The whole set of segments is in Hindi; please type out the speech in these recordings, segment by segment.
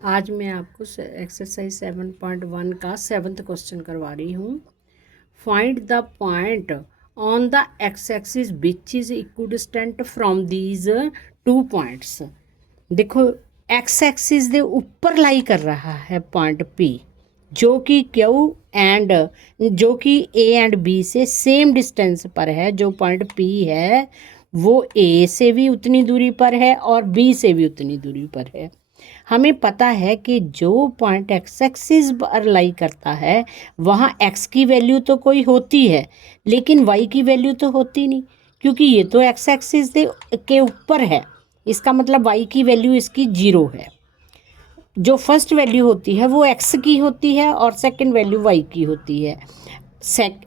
आज मैं आपको एक्सरसाइज 7.1 का 7th क्वेश्चन करवा रही हूँ। Find the point on the x axis which is equidistant from these 2 points. देखो, एक्स एक्सिस दे ऊपर लाई कर रहा है पॉइंट P, जो कि जो कि A एंड B से सेम डिस्टेंस पर है। जो पॉइंट P है वो A से भी उतनी दूरी पर है और B से भी उतनी दूरी पर है। हमें पता है कि जो पॉइंट एक्स एक्सिस पर लाई करता है वहाँ एक्स की वैल्यू तो कोई होती है, लेकिन वाई की वैल्यू तो होती नहीं, क्योंकि ये तो एक्स एक्सिस के ऊपर है। इसका मतलब वाई की वैल्यू इसकी 0 है। जो फर्स्ट वैल्यू होती है वो एक्स की होती है और सेकंड वैल्यू वाई की होती है।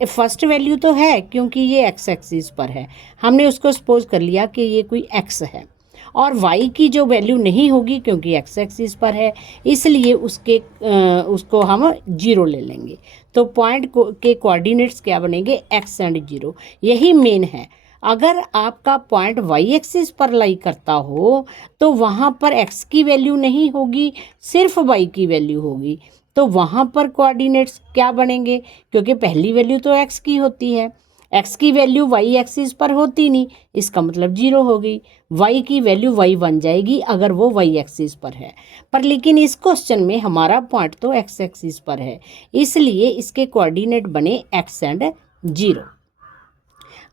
फर्स्ट वैल्यू तो है क्योंकि ये एक्स एक्सिस पर है, हमने उसको सपोज कर लिया कि ये कोई एक्स है। और y की जो वैल्यू नहीं होगी क्योंकि एक्स एक्सिस पर है, इसलिए उसको हम 0 ले लेंगे। तो पॉइंट के कोऑर्डिनेट्स क्या बनेंगे? x and 0। यही मेन है। अगर आपका पॉइंट y एक्सिस पर लाई करता हो तो वहाँ पर x की वैल्यू नहीं होगी, सिर्फ y की वैल्यू होगी। तो वहाँ पर कोऑर्डिनेट्स क्या बनेंगे? क्योंकि पहली वैल्यू तो x की होती है, x की वैल्यू y एक्सिस पर होती नहीं, इसका मतलब 0 हो गई। y की वैल्यू y बन जाएगी अगर वो y एक्सिस पर है। पर लेकिन इस क्वेश्चन में हमारा पॉइंट तो x एक्सिस पर है, इसलिए इसके कोऑर्डिनेट बने x एंड 0।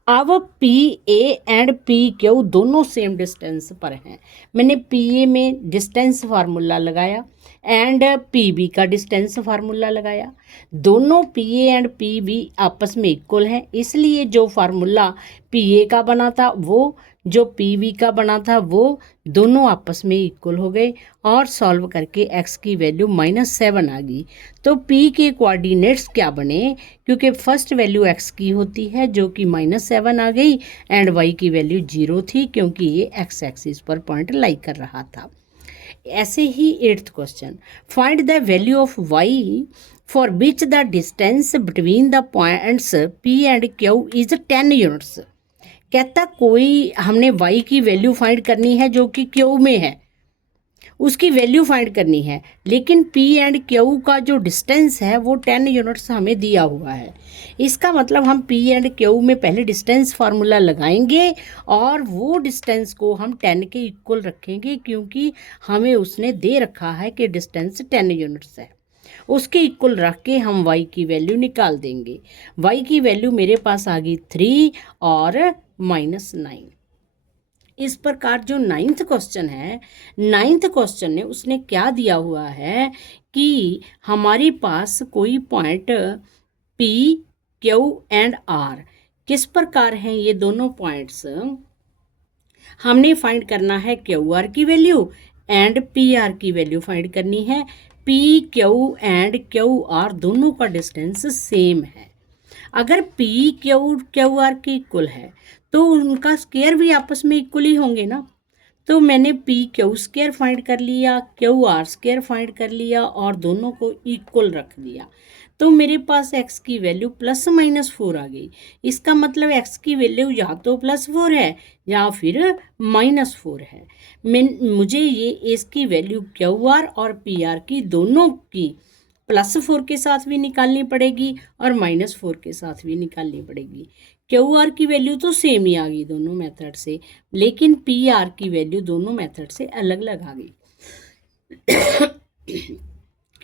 अब P A and P Q दोनों सेम डिस्टेंस पर हैं। मैंने पी ए में डिस्टेंस फार्मूला लगाया एंड पी बी का डिस्टेंस फार्मूला लगाया। दोनों P A and P B आपस में इक्वल हैं, इसलिए जो फार्मूला पी ए का बना था वो, जो पी बी का बना था वो, दोनों आपस में इक्वल हो गए। और सॉल्व करके x की वैल्यू -7 आ गई। तो p के कोऑर्डिनेट्स क्या बने? क्योंकि फर्स्ट वैल्यू x की होती है जो कि -7 आ गई, एंड y की वैल्यू 0 थी क्योंकि ये x एक्सिस पर पॉइंट लाई कर रहा था। ऐसे ही 8th question, find the value of y for which the distance between the points p and q is 10 units. कहता कोई हमने y की वैल्यू फाइंड करनी है जो कि q में है, उसकी वैल्यू फाइंड करनी है, लेकिन P एंड Q का जो डिस्टेंस है वो 10 यूनिट्स हमें दिया हुआ है। इसका मतलब हम P एंड Q में पहले डिस्टेंस फार्मूला लगाएंगे और वो डिस्टेंस को हम 10 के इक्वल रखेंगे, क्योंकि हमें उसने दे रखा है कि डिस्टेंस 10 यूनिट्स है। उसके इक्वल रख के हम y की वैल्यू निकाल देंगे। y की वैल्यू मेरे पास आ गई 3 और -9। इस प्रकार जो 9th क्वेश्चन है, 9th क्वेश्चन ने उसने क्या दिया हुआ है कि हमारे पास कोई point P, Q and R, किस प्रकार हैं ये दोनों पॉइंट्स, हमने फाइंड करना है QR की वैल्यू एंड PR की वैल्यू फाइंड करनी है। P, Q एंड QR दोनों का डिस्टेंस सेम है। अगर P, Q R के इक्वल है तो उनका स्क्वायर भी आपस में इक्वल ही होंगे ना। तो मैंने P Q स्क्वायर फाइंड कर लिया, Q R स्क्वायर फाइंड कर लिया और दोनों को इक्वल रख दिया। तो मेरे पास x की वैल्यू +-4 आ गई। इसका मतलब x की वैल्यू या तो +4 है या फिर -4 है। मुझे ये इसकी वैल्यू QR और PR की दोनों की +4 के साथ भी निकालनी पड़ेगी और -4 के साथ भी निकालनी पड़ेगी। QR की वैल्यू तो सेम ही आ गई दोनों मेथड से, लेकिन PR की वैल्यू दोनों मेथड से अलग अलग आ गई।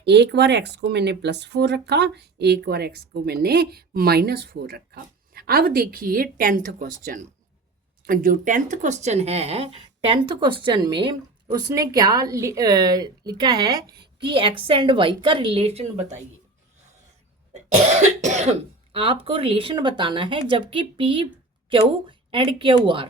एक बार x को मैंने +4 रखा, एक बार x को मैंने -4 रखा। अब देखिए 10th क्वेश्चन। जो 10th क्वेश्चन है, 10th क्वेश्चन में उसने क्या लिखा है कि x एंड y का रिलेशन बताइए। आपको रिलेशन बताना है, जबकि P, Q एंड QR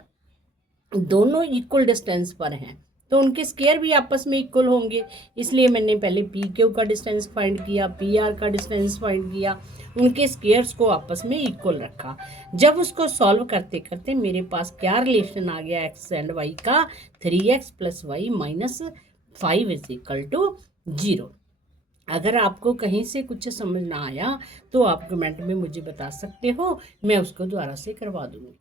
दोनों इक्वल डिस्टेंस पर हैं तो उनके स्क्वायर भी आपस में इक्वल होंगे। इसलिए मैंने पहले P Q का डिस्टेंस फाइंड किया, PR का डिस्टेंस फाइंड किया, उनके स्क्वायर्स को आपस में इक्वल रखा। जब उसको सॉल्व करते करते मेरे पास क्या रिलेशन आ गया x एंड y का, 3x + y - 5 = 0। अगर आपको कहीं से कुछ समझ ना आया तो आप कमेंट में मुझे बता सकते हो, मैं उसको दोबारा से करवा दूँगी।